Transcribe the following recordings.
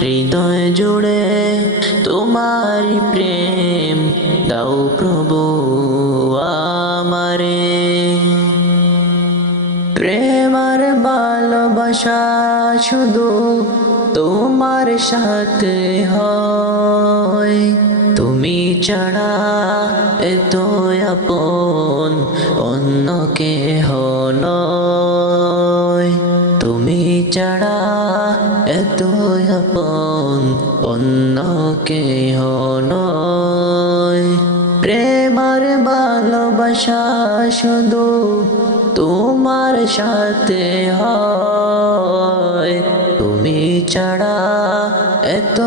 হৃদয় জুড়ে তোমারি প্রেম দাও প্রভু আমারে। প্রেমার ভালোবাসা শুধু তোমার সাথে হয়। তুমি ছাড়া এত আপন অন্য কেহ নয়। তুমি ছাড়া এত আপন, অন্য কেহ নয়। প্রেমার ভালোবাসা শুধু তোমার সাথে হয়। তুমি ছাড়া এত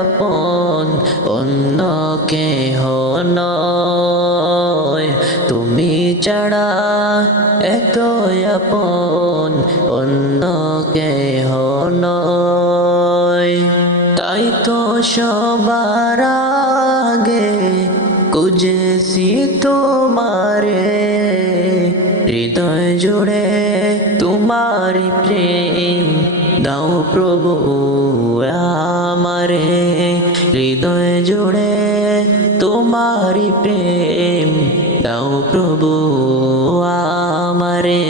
আপন, অন্য কেহ নয়। তুমি ছাড়া এত আপন, অন্য কেহ সবার আগে খুঁজেছি তোমারে, হৃদয় জুড়ে তোমার প্রেম। দাও প্রভু, আমারে হৃদয় জুড়ে তোমার প্রেম। দাও প্রভু, আমারে